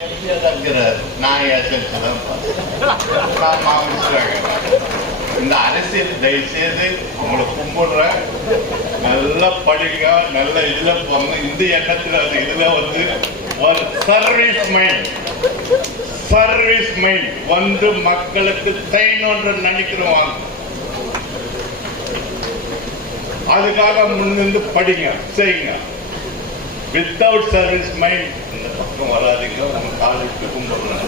இந்த அரசியல் தயவுசெய்து உங்களை கும்பிடுறேன், நல்லா படிங்க, நல்ல இதுல போங்க. இந்த எண்ணத்துல இதுல ஒரு சர்வீஸ் மைண்ட் மக்களுக்கு செய்யணும்ன்ற நினைக்கிறோம். அதுக்காக முன்னிருந்து படிங்க, செய்யுங்க. வித்தவுட் சர்வீஸ் மைண்ட் இந்த பக்கம் வராதிங்க, உங்க காலுக்கு கும்பிடுறேன்.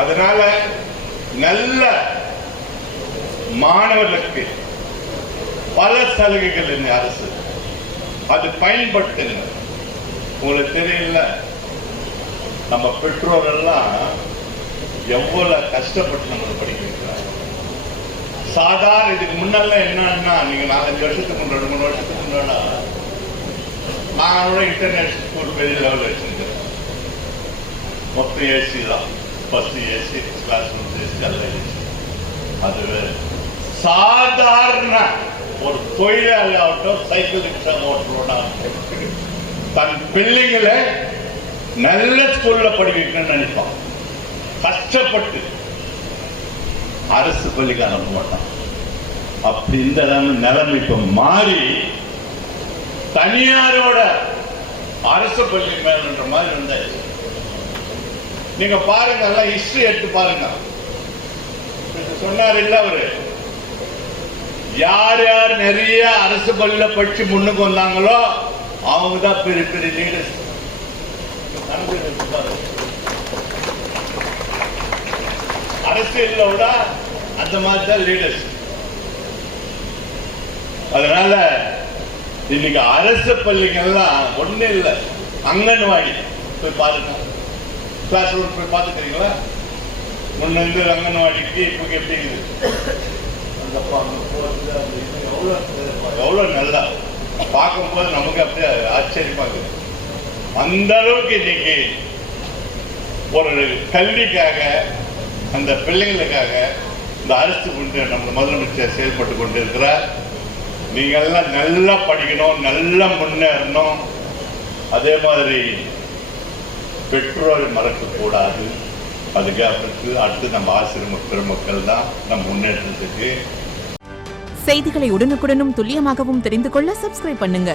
அதனால நல்ல மாணவர்களுக்கு பல சலுகைகள் இந்த அரசு அது பயன்படுத்துங்க. உங்களுக்கு தெரியல, நம்ம பெற்றோர் எல்லாம் எவ்வளவு கஷ்டப்பட்டு நம்ம படிக்க வைக்கிறாங்க. சாதாரண இதுக்கு முன்னெல்லாம் என்னன்னா, நீங்க 4-5 வருஷத்துக்கு முன்னாடி 3 வருஷத்துக்கு முன்னாடி நான் இன்டர்நேஷனல் ஸ்கூல் பெரிய லெவலில் வச்சிருந்தேன். மொத்தம் ஏசி தான், first AC, class room AC, எல்லாம் ஏசி. அது சாதாரண ஒரு தொழிலாளி ஆகட்டும், சைக்கிள் ரிக்ஷா ஓட்டுறோம்னா தன் பிள்ளைங்களை நல்ல ஸ்கூல்ல படிக்க வைக்கணும்னு நினைப்பான். கஷ்டப்பட்டு அரசு பள்ளிக்கு அனுப்ப மாட்டான். அப்படி இந்த நிலைமை இப்ப மாறி தனியாரோட அரசு பள்ளி மேல்ன்ற மாதிரி இருந்தாச்சு. நீங்க பாருங்க, எல்லாம் ஹிஸ்டரி எடுத்து பாருங்க. சொன்னார் இல்ல அவரு, யார் யார் நிறைய அரசு பள்ளியில படிச்சு முன்னுக்கு வந்தாங்களோ அவங்க தான் பெரிய பெரிய லீடர்ஸ். அரசியலோட அந்த மாதிரி தான் லீடர்ஸ். அதனால இன்னைக்கு அரசு பள்ளிகள்லாம் ஒண்ணு இல்லை, அங்கன்வாடி போய் பாருங்க, கிளாஸ் ரூம் போய் பார்த்துக்கிறீங்களா? முன்னிருந்து அங்கன்வாடிக்கு இப்போ எப்படி எவ்வளவு நல்லா பார்க்கும்போது நமக்கு அப்படியே ஆச்சரியமா இருக்குது. அந்த அளவுக்கு இன்னைக்கு ஒரு கல்விக்காக, அந்த பிள்ளைங்களுக்காக இந்த அரசு நம்ம முதலமைச்சர் செயல்பட்டு கொண்டு இருக்கிறார். நீங்க எல்லாம் நல்லா படிக்கணும், நல்லா முன்னேறணும். அதே மாதிரி பெற்றோரை மறக்க கூடாது. அதுக்கு அடுத்து நம்ம ஆசிரியர் பெருமக்கள் தான் நம்ம முன்னேற்றத்துக்கு. செய்திகளை உடனுக்குடனும் துல்லியமாகவும் தெரிந்து கொள்ள சப்ஸ்கிரைப் பண்ணுங்க.